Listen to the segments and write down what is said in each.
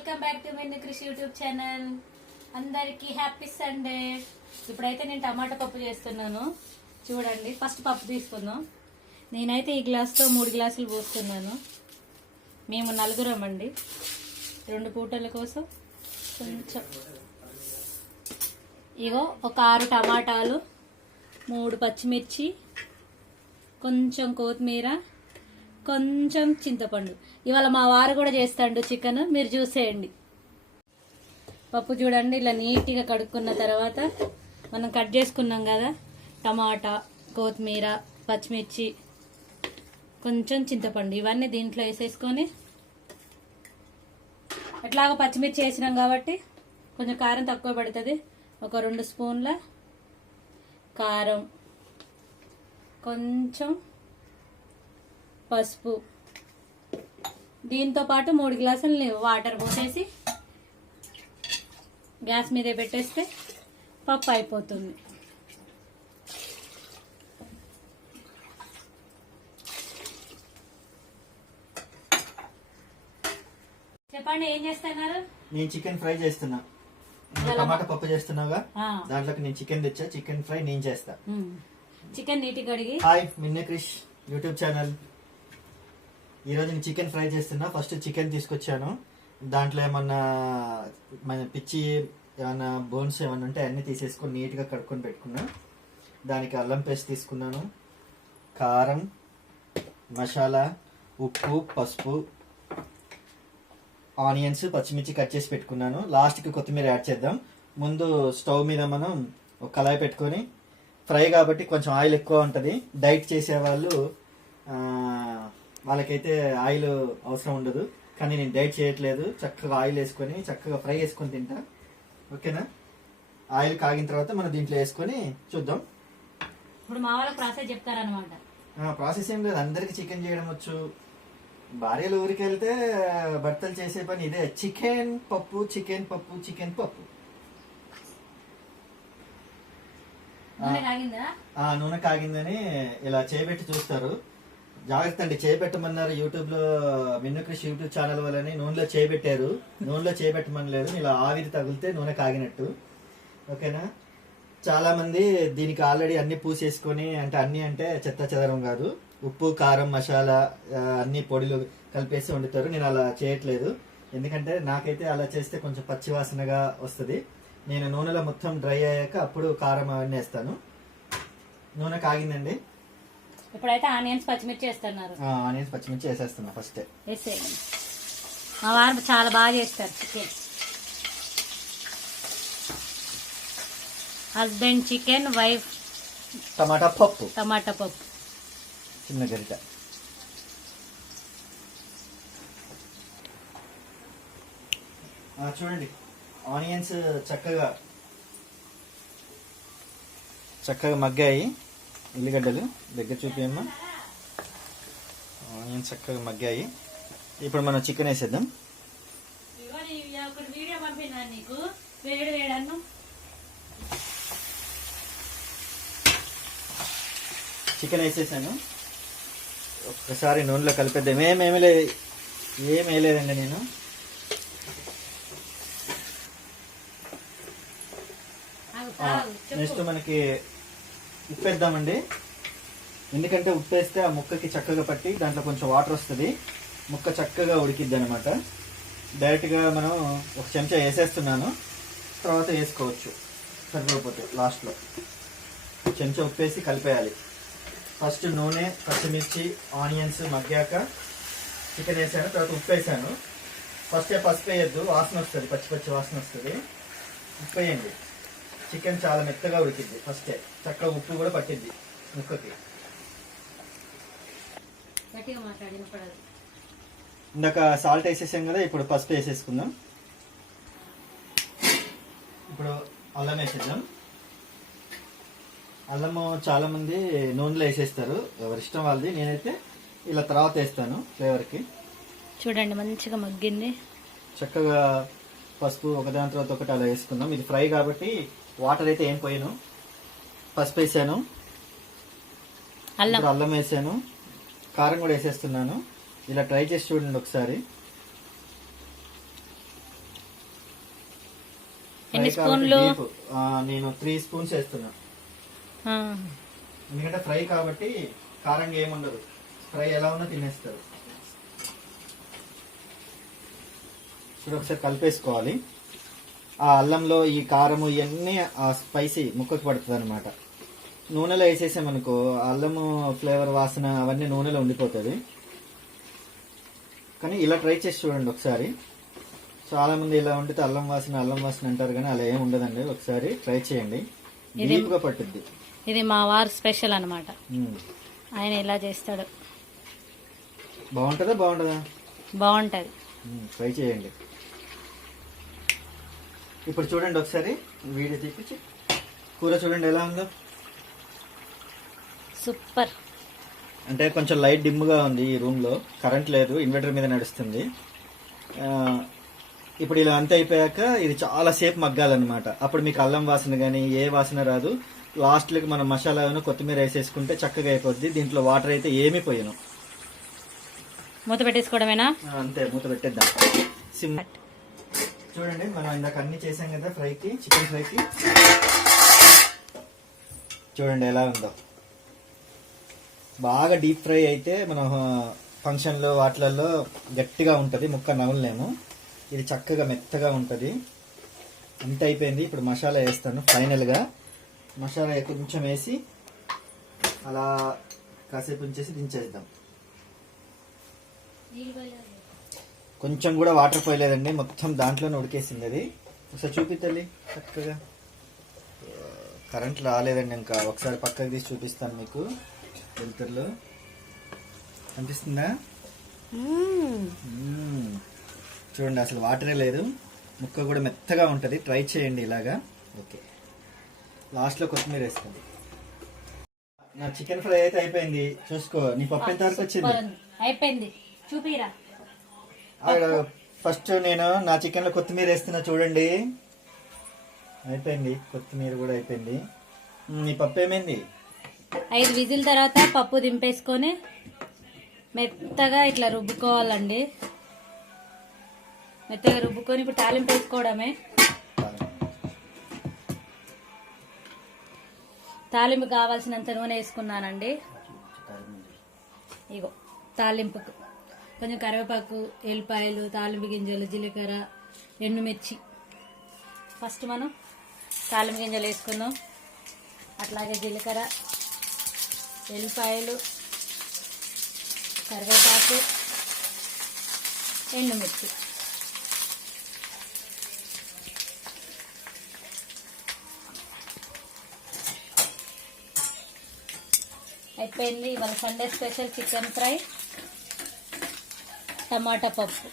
Welcome back to మిన్ను కృషి YouTube channel. అందరికి happy Sunday. ఇప్పుడైతే నేను టమాటా పప్పు చేస్తున్నాను. చూడండి, ఫస్ట్ పప్పు తీసుకుందాం. నేనైతే ఈ గ్లాస్తో 3 గ్లాసులు పోస్తున్నాను. మేము నలుగురం అండి, 2 పూటల కోసం. కొంచెం ఇగో ఒక 6 టమాటాలు, 3 పచ్చిమిర్చి, కొంచెం కొత్తిమీర, కొంచెం చింతపండు. ఇవాళ మా వారు కూడా చేస్తాడు చికెన్, మీరు చూసేయండి. పప్పు చూడండి, ఇలా నీట్గా కడుక్కున్న తర్వాత మనం కట్ చేసుకున్నాం కదా టమాటా, కొత్తిమీర, పచ్చిమిర్చి, కొంచెం చింతపండు, ఇవన్నీ దీంట్లో వేసేసుకొని, ఎట్లాగో పచ్చిమిర్చి వేసినాం కాబట్టి కొంచెం కారం తక్కువ పడుతుంది. ఒక 2 స్పూన్ల కారం, కొంచెం పసుపు, దీంతో పాటు 3 గ్లాసులు వాటర్ పోసేసి గ్యాస్ మీద పెట్టేస్తే పప్పు అయిపోతుంది. చెప్పండి, ఏం చేస్తున్నారు? నేను చికెన్ ఫ్రై చేస్తున్నా. టమాటా పప్పు చేస్తున్నావుగా, దాంట్లోకి నేను చికెన్ తెచ్చా. చికెన్ ఫ్రై నేను చేస్తా. చికెన్ నీటి కడిగి. హాయ్, మిన్ను క్రిష్ యూట్యూబ్ ఛానల్. ఈ రోజు నేను చికెన్ ఫ్రై చేస్తున్నా. ఫస్ట్ చికెన్ తీసుకొచ్చాను, దాంట్లో ఏమన్నా మన పిచ్చి ఏమన్నా బోన్స్ ఏమన్నా ఉంటే అన్ని తీసేసుకొని నీట్గా కడుక్కొని పెట్టుకున్నా. దానికి అల్లం పేస్ట్ తీసుకున్నాను, కారం, మసాలా, ఉప్పు, పసుపు, ఆనియన్స్, పచ్చిమిర్చి కట్ చేసి పెట్టుకున్నాను. లాస్ట్కి కొత్తిమీర యాడ్ చేద్దాం. ముందు స్టవ్ మీద మనం ఒక కళాయి పెట్టుకొని, ఫ్రై కాబట్టి కొంచెం ఆయిల్ ఎక్కువ ఉంటుంది. డైట్ చేసేవాళ్ళు వాళ్ళకైతే ఆయిల్ అవసరం ఉండదు, కానీ నేను డైట్ చేయట్లేదు. చక్కగా ఆయిల్ వేసుకొని చక్కగా ఫ్రై చేసుకొని తింటా. ఓకేనా? ఆయిల్ కాగిన తర్వాత మనం దీంట్లో వేసుకొని చూద్దాం. ఇప్పుడు మా వాళ్ళకి ప్రాసెస్ చెప్తారనమాట. ప్రాసెస్ ఏం లేదు, అందరికి చికెన్ చేయడం వచ్చు. భార్యలు ఊరికి వెళ్తే భర్తలు చేసే పని ఇదే, చికెన్ పప్పు, చికెన్ పప్పు, చికెన్ పప్పు. నూనె కాగిందని ఇలా చేయబెట్టి చూస్తారు. జాగ్రత్త అండి, చేయబెట్టమన్నారు. యూట్యూబ్ లో మిన్ను కృషి యూట్యూబ్ ఛానల్ వాళ్ళని నూనెలో చేయబెట్టారు. నూనెలో చేయబెట్టమనలేదు, ఇలా ఆవిరి తగిలితే నూనె కాగినట్టు. ఓకేనా? చాలా మంది దీనికి ఆల్రెడీ అన్ని పూసేసుకొని, అంటే అన్ని అంటే చెత్త చెదరం కాదు, ఉప్పు, కారం, మసాలా అన్ని పొడిలు కలిపేసి వండుతారు. నేను అలా చేయట్లేదు, ఎందుకంటే నాకైతే అలా చేస్తే కొంచెం పచ్చివాసనగా వస్తుంది. నేను నూనెలో మొత్తం డ్రై అయ్యాక అప్పుడు కారం అవన్నీ వేస్తాను. నూనె కాగిందండి. ఇప్పుడైతే ఆనియన్స్, పచ్చిమిర్చి వేస్తున్నారు. ఆనియన్స్, పచ్చిమిర్చి వేసేస్తున్నా ఫస్ట్. వేసేయండి. మా వారు చాలా బాగా చేస్తారు చికెన్. హస్బెండ్ చికెన్, వైఫ్ టమాటా పప్పు. టమాటా పప్పు చిన్న గరిట. చూడండి, ఆనియన్స్ చక్కగా మగ్గాయి. ఉల్లిగడ్డలు దగ్గర చూపియమ్మా. ఆనియన్స్ చక్కగా మగ్గాయి. ఇప్పుడు మనం చికెన్ వేసేద్దాం. చికెన్ వేసేసాను. ఒక్కసారి నూనెలో కలిపేద్దాం. ఏం వేయలేదండి నేను. నెక్స్ట్ మనకి ఉప్పు వేద్దామండి. ఎందుకంటే ఉప్పు వేస్తే ఆ ముక్కకి చక్కగా పట్టి దాంట్లో కొంచెం వాటర్ వస్తుంది, ముక్క చక్కగా ఉడికిద్ది అనమాట. డైరెక్ట్గా మనం ఒక చెంచా వేసేస్తున్నాను, తర్వాత వేసుకోవచ్చు సరిపోతే. లాస్ట్లో చెంచా ఉప్పు వేసి కలిపేయాలి. ఫస్ట్ నూనె, పచ్చిమిర్చి, ఆనియన్స్ మగ్గాక చికెన్ వేసాను, తర్వాత ఉప్పు వేసాను. ఫస్ట్ పసుపు వేయద్దు, వాసన వస్తుంది, పచ్చి వాసన వస్తుంది. ఉప్పు వేయండి, చికెన్ చాలా మెత్తగా ఉడికిద్ది. ఫస్టే చక్కగా ఉప్పు కూడా పట్టిద్ది ముక్కకి. ఇందాక సాల్ట్ వేసేసాం కదా, ఇప్పుడు పసుపు వేసేసుకుందాం. ఇప్పుడు అల్లం వేసేద్దాం. అల్లము చాలా మంది నూనెలో వేసేస్తారు, ఎవరి ఇష్టం వాళ్ళది. నేనైతే ఇలా తర్వాత వేస్తాను ఫ్లేవర్కి. చూడండి, మంచిగా మగ్గింది. చక్కగా పసుపు ఒకదాని తర్వాత ఒకటి అలా వేసుకుందాం. ఇది ఫ్రై కాబట్టి వాటర్ అయితే ఏం పోయాను. పసుపు వేసాను, అల్లం వేసాను, కారం కూడా వేసేస్తున్నాను. ఇలా ట్రై చేసి చూడండి ఒకసారి. ఎన్ని ఫ్రై కాబట్టి స్పూన్లు? deep. నేను 3 స్పూన్స్ వేస్తున్నా. ఆ, ఎందుకంటే ఫ్రై కాబట్టి కారంగా ఏముండదు, ఫ్రై ఎలా ఉన్నా తినేస్తారు. ఇప్పుడు ఒకసారి కలిపేసుకోవాలి. ఆ అల్లంలో ఈ కారము ఇవన్నీ ఆ స్పైసీ ముక్కకు పడుతుంది అనమాట. నూనెలో వేసేసామనుకో అల్లము ఫ్లేవర్ వాసన అవన్నీ నూనెలో ఉండిపోతుంది. కానీ ఇలా ట్రై చేసి చూడండి ఒకసారి. చాలా మంది ఇలా వండితే అల్లం వాసన అంటారు, కానీ అలా ఏమి ఉండదండి. ఒకసారి ట్రై చేయండి, డీప్గా పట్టుద్ది. ఇది మా వారు స్పెషల్ అన్నమాట. మ్మ్. ఆయన ఇలా చేస్తాడు, బాగుంటుందా బాగుంటుందా? బాగుంటది. ట్రై చేయండి. ఇప్పుడు చూడండి ఒకసారి వీడియో తీపిచ్చి కూర చూడండి ఎలా ఉందో. సూపర్. అంటే కొంచెం లైట్ డిమ్గా ఉంది ఈ రూమ్లో, కరెంట్ లేదు, ఇన్వర్టర్ మీద నడుస్తుంది. ఇప్పుడు ఇలా అంతా అయిపోయాక ఇది చాలా సేపు మగ్గాలన్నమాట. అప్పుడు మీకు అల్లం వాసన కానీ ఏ వాసన రాదు. లాస్ట్లోకి మనం మసాలా కొత్తిమీర వేసేసుకుంటే చక్కగా అయిపోద్ది. దీంట్లో వాటర్ అయితే ఏమీ పోయాను. మూత పెట్టేసుకోవడమేనా? అంతే, మూత పెట్టేద్దాం. సిమ్. చూడండి మనం ఇందాక అన్ని చేసాం కదా ఫ్రైకి, చికెన్ ఫ్రైకి. చూడండి ఎలా ఉందో. బాగా డీప్ ఫ్రై అయితే మనం ఫంక్షన్లో వాటిలలో గట్టిగా ఉంటుంది, ముక్క నవ్వలేము. ఇది చక్కగా మెత్తగా ఉంటుంది. అంత అయిపోయింది. ఇప్పుడు మసాలా వేస్తాను ఫైనల్గా. మసాలా కొంచెం వేసి అలా కాసేపు ఉంచేసి దించేద్దాం. కొంచెం కూడా వాటర్ పోయలేదండి, మొత్తం దాంట్లోనే ఉడికేసింది అది. ఒకసారి చూపిద్దాలి చక్కగా. కరెంట్ రాలేదండి ఇంకా. ఒకసారి పక్కకి తీసి చూపిస్తాను మీకు. వెలుతురులో కనిపిస్తుందా? చూడండి అసలు వాటరే లేదు, ముక్క కూడా మెత్తగా ఉంటుంది. ట్రై చేయండి ఇలాగా. ఓకే, లాస్ట్లో కొత్తిమీర వేసుకోండి. నా చికెన్ ఫ్రై అయితే అయిపోయింది. చూసుకో, నీ పప్పు ఎంత వరకు వచ్చింది? అయిపోయింది, చూపిరా. ఫస్ట్ నేను నా చికెన్ లో కొత్తిమీర వేస్తున్నా చూడండి. అయిపోయింది, కొత్తిమీర కూడా అయిపోయింది. నీ పప్పు ఏమైంది? 5 విజిల్ తర్వాత పప్పు దింపేసుకొని మెత్తగా ఇట్లా రుబ్బుకోవాలండి. మెత్తగా రుబ్బుకొని ఇప్పుడు తాలింపు వేసుకోవడమే. తాలింపు కావాల్సినంత నూనె వేసుకున్నానండి. ఇగో తాలింపుకు కొంచెం కరివేపాకు, ఎల్లిపాయలు, తాలింపు గింజలు, జీలకర్ర, ఎండుమిర్చి. ఫస్ట్ మనం తాలింపు గింజలు వేసుకుందాం. అట్లాగే జీలకర్ర, ఎల్లిపాయలు, కరివేపాకు, ఎండుమిర్చి. అయిపోయింది. ఇవాళ సండే స్పెషల్ చికెన్ ఫ్రై, టమాటా పప్పు.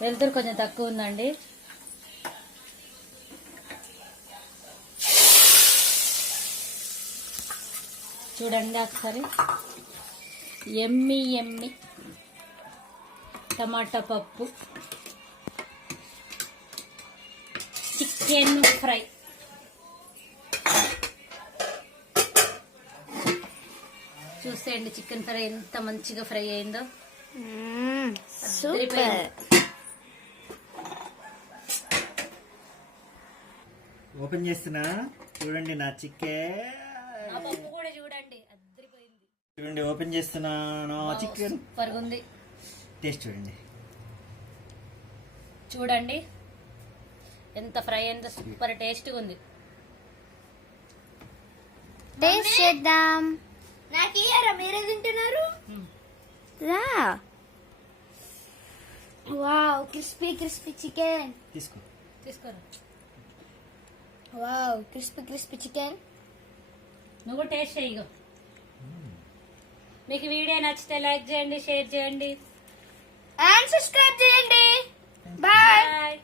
వెలుతురు కొంచెం తక్కువ ఉందండి. చూడండి ఒకసారి. ఎమ్మి ఎమ్మి టమాటా పప్పు, చికెన్ ఫ్రై. చూసేయండి చికెన్ ఫ్రై ఎంత మంచిగా ఫ్రై అయిందో. సూపర్. ఓపెన్ చేస్తున్నా చూడండి నా చికెన్. పప్పు కూడా చూడండి, అద్దరిపోయింది. చూడండి ఓపెన్ చేస్తున్నా నా చికెన్. సూపర్ గా ఉంది. టేస్ట్ చూడండి. చూడండి ఎంత ఫ్రై అయిందో, సూపర్ టేస్ట్గా ఉంది. టేస్ట్ చేద్దాం. నాకు ఇయ్యారా, మీరే తింటున్నారు? రా. Wow, crispy crispy chicken. తీసుకోరా. Wow, crispy crispy chicken. నువ్వు కూడా టేస్ట్ చేయి. మీకు వీడియో నచ్చితే లైక్ చేయండి, షేర్ చేయండి, అండ్ సబ్స్క్రైబ్ చేయండి. బాయ్. బాయ్.